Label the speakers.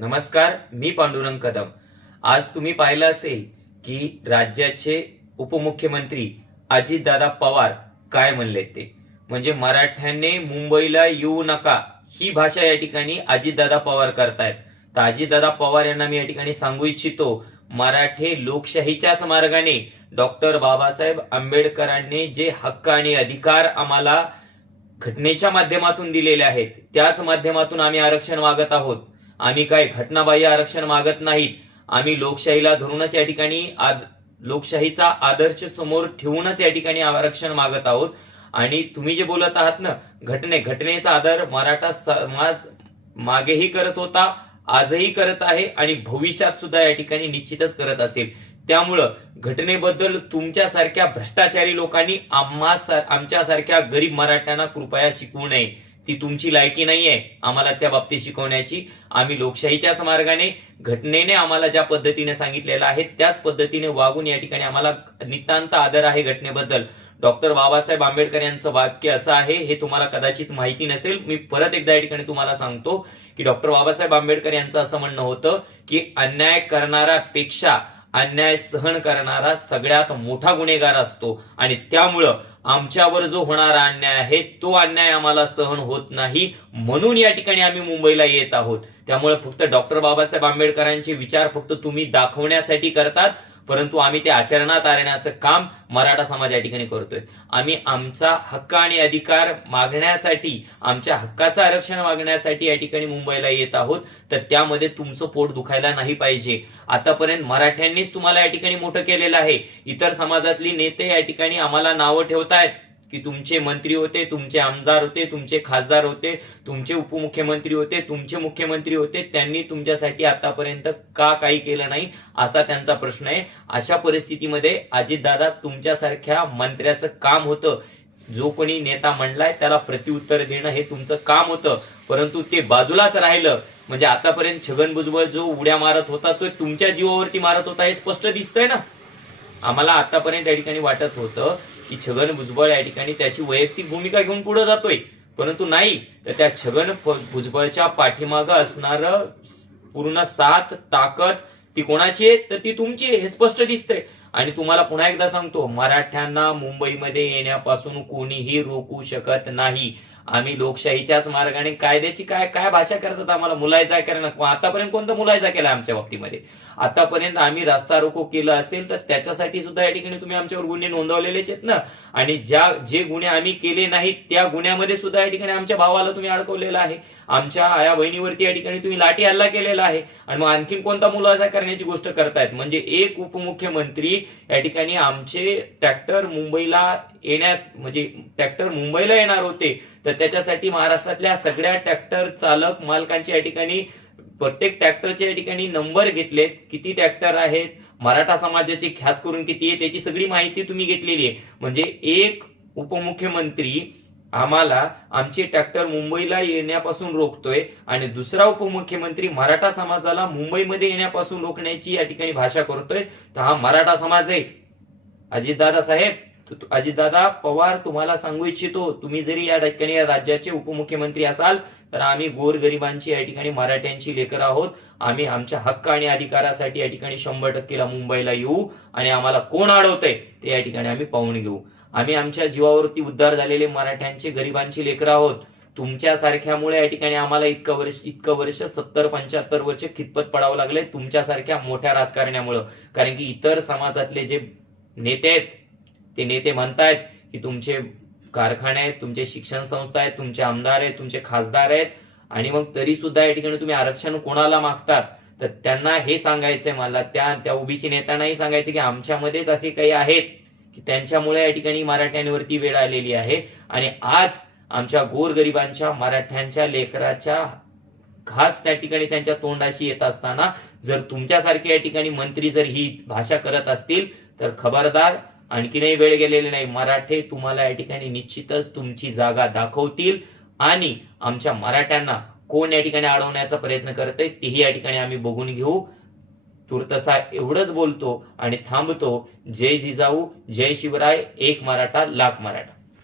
Speaker 1: नमस्कार मी पांडुरंग कदम. आज तुम्ही पाहिलं असेल की राज्याचे उपमुख्यमंत्री अजितदादा पवार काय म्हणले ते. म्हणजे मराठ्याने मुंबईला येऊ नका ही भाषा या ठिकाणी अजितदादा पवार करतायत. तर अजितदादा पवार यांना मी या ठिकाणी सांगू इच्छितो मराठे लोकशाहीच्याच मार्गाने डॉक्टर बाबासाहेब आंबेडकरांनी जे हक्क आणि अधिकार आम्हाला घटनेच्या माध्यमातून दिलेले आहेत त्याच माध्यमातून आम्ही आरक्षण मागत आहोत. आम्ही काय घटनाबाह्य आरक्षण मागत नाहीत. आम्ही लोकशाहीला धरूनच या ठिकाणी आद- लोकशाहीचा आदर्श समोर ठेवूनच या ठिकाणी आरक्षण मागत आहोत. आणि तुम्ही जे बोलत आहात ना घटने घटनेचा आदर मराठा समाज मागेही करत होता आजही करत आहे आणि भविष्यात सुद्धा या ठिकाणी निश्चितच करत असेल. त्यामुळं घटनेबद्दल तुमच्यासारख्या भ्रष्टाचारी लोकांनी आम्हा आमच्यासारख्या गरीब मराठ्यांना कृपया शिकवू नये. ती तुमची लायकी नाहीये आम्हाला त्या बाबतीत शिकवण्याची. आम्ही लोकशाहीच्याच मार्गाने घटनेने आम्हाला ज्या पद्धतीने सांगितलेलं आहे त्याच पद्धतीने वागून या ठिकाणी आम्हाला नितांत आदर आहे घटनेबद्दल. डॉक्टर बाबासाहेब आंबेडकर यांचं वाक्य असं आहे हे तुम्हाला कदाचित माहिती नसेल. मी परत एकदा या ठिकाणी तुम्हाला सांगतो की डॉक्टर बाबासाहेब आंबेडकर यांचं असं म्हणणं होतं की अन्याय करणाऱ्यापेक्षा अन्याय सहन करणारा सगळ्यात मोठा गुन्हेगार असतो. आणि त्यामुळं आमच्यावर जो होणारा अन्याय आहे तो अन्याय आम्हाला सहन होत नाही. म्हणून या ठिकाणी आम्ही मुंबईला येत आहोत. त्यामुळे फक्त डॉक्टर बाबासाहेब आंबेडकरांचे विचार फक्त तुम्ही दाखवण्यासाठी करतात. परंतु आम्ही ते आचरणात आणण्याचं काम मराठा समाज या ठिकाणी करतोय. आम्ही आमचा हक्क आणि अधिकार मागण्यासाठी आमच्या हक्काचं आरक्षण मागण्यासाठी या ठिकाणी मुंबईला येत आहोत. तर त्यामध्ये तुमचं पोट दुखायला नाही पाहिजे. आतापर्यंत मराठ्यांनीच तुम्हाला या ठिकाणी मोठं केलेलं आहे. इतर समाजातली नेते या ठिकाणी आम्हाला नावं ठेवतायत. की तुमचे मंत्री होते तुमचे आमदार होते तुमचे खासदार होते तुमचे उपमुख्यमंत्री होते तुमचे मुख्यमंत्री होते त्यांनी तुमच्यासाठी आतापर्यंत का काही केलं नाही असा त्यांचा प्रश्न आहे. अशा परिस्थितीमध्ये अजितदादा तुमच्यासारख्या मंत्र्याचं काम होतं. जो कोणी नेता म्हणलाय त्याला प्रतिउत्तर देणं हे तुमचं काम होतं. परंतु ते बाजूलाच राहिलं. म्हणजे आतापर्यंत छगन भुजबळ जो उड्या मारत होता तो तुमच्या जीवावरती मारत होता हे स्पष्ट दिसतंय ना? आम्हाला आतापर्यंत या ठिकाणी वाटत होतं की छगन भुजबळ या ठिकाणी त्याची वैयक्तिक भूमिका घेऊन पुढे जातोय. परंतु नाही तर त्या छगन भुजबळच्या पाठीमागं असणार पूर्ण साथ ताकद ती कोणाची आहे? तर ती तुमची आहे हे स्पष्ट दिसतंय. आणि तुम्हाला पुन्हा एकदा सांगतो मराठ्यांना मुंबईमध्ये येण्यापासून कोणीही रोखू शकत नाही. आम्ही लोकशाहीच्याच मार्गाने कायद्याची काय काय भाषा करतात आम्हाला मुलायजा करणं? आतापर्यंत कोणता मुलायजा केला आमच्या बाबतीमध्ये? आतापर्यंत आम्ही रस्ता रोको केलं असेल तर त्याच्यासाठी सुद्धा या ठिकाणी तुम्ही आमच्यावर गुन्हे नोंदवलेलेच आहेत ना? आणि ज्या जे गुन्हे आम्ही केले नाहीत त्या गुन्ह्यामध्ये सुद्धा या ठिकाणी आमच्या भावाला तुम्ही अडकवलेला आहे. आमच्या आया बहिणीवरती या ठिकाणी तुम्ही लाठी हल्ला केलेला आहे. आणि मग आणखीन कोणता मुलाजा करण्याची गोष्ट करतायत? म्हणजे एक उपमुख्यमंत्री या ठिकाणी आमचे ट्रॅक्टर मुंबईला येण्यास म्हणजे ट्रॅक्टर मुंबईला येणार होते तर त्याच्यासाठी महाराष्ट्रातल्या सगळ्या ट्रॅक्टर चालक मालकांच्या या ठिकाणी प्रत्येक ट्रॅक्टरच्या या ठिकाणी नंबर घेतलेत. किती ट्रॅक्टर आहेत मराठा समाजाची ख्यास करून किती आहे त्याची सगळी माहिती तुम्ही घेतलेली आहे. म्हणजे एक उपमुख्यमंत्री आम्हाला आमचे ट्रॅक्टर मुंबईला येण्यापासून रोखतोय आणि दुसरा उपमुख्यमंत्री मराठा समाजाला मुंबईमध्ये येण्यापासून रोखण्याची या ठिकाणी भाषा करतोय. तर हा मराठा समाज आहे. अजितदादा साहेब अजितदादा पवार तुम्हाला सांगू इच्छितो तुम्ही जरी या ठिकाणी या राज्याचे उपमुख्यमंत्री असाल तर आम्ही गोरगरिबांची या ठिकाणी मराठ्यांची लेकर आहोत. आम्ही आमच्या हक्क आणि अधिकारासाठी या ठिकाणी शंभर टक्केला मुंबईला येऊ आणि आम्हाला कोण अडवतंय ते या ठिकाणी आम्ही पाहून घेऊ. आम्ही आमच्या जीवावरती उद्धार झालेले मराठ्यांचे गरिबांची लेकर आहोत. तुमच्यासारख्यामुळे या ठिकाणी आम्हाला इतकं वर्ष इतकं वर्ष सत्तर पंच्याहत्तर वर्ष खितपत पडावं लागले तुमच्यासारख्या मोठ्या राजकारण्यामुळं. कारण की इतर समाजातले जे नेते आहेत ते नेते म्हणतायत की तुमचे कारखाने आहेत तुमचे शिक्षण संस्था आहेत तुमचे आमदार आहेत तुमचे खासदार आहेत. आणि मग तरी सुद्धा या ठिकाणी तुम्ही आरक्षण कोणाला मागतात? तर त्यांना हे सांगायचंय मला. त्या त्या ओबीसी नेत्यांनाही सांगायचं की आमच्यामध्येच असे काही आहेत की त्यांच्यामुळे या ठिकाणी मराठ्यांवरती वेळ आलेली आहे. आणि आज आमच्या गोरगरिबांच्या मराठ्यांच्या लेकराच्या खास त्या ठिकाणी त्यांच्या तोंडाशी येत असताना जर तुमच्यासारखे या ठिकाणी मंत्री जर ही भाषा करत असतील तर खबरदार आणखीनही वेळ गेलेली नाही. मराठे तुम्हाला या ठिकाणी निश्चितच तुमची जागा दाखवतील आणि आमच्या मराठ्यांना कोण या ठिकाणी अडवण्याचा प्रयत्न करतंय तेही या ठिकाणी आम्ही बघून घेऊ. तुर्तसा एवढंच बोलतो आणि थांबतो. जय जिजाऊ जय शिवराय एक मराठा लाख मराठा.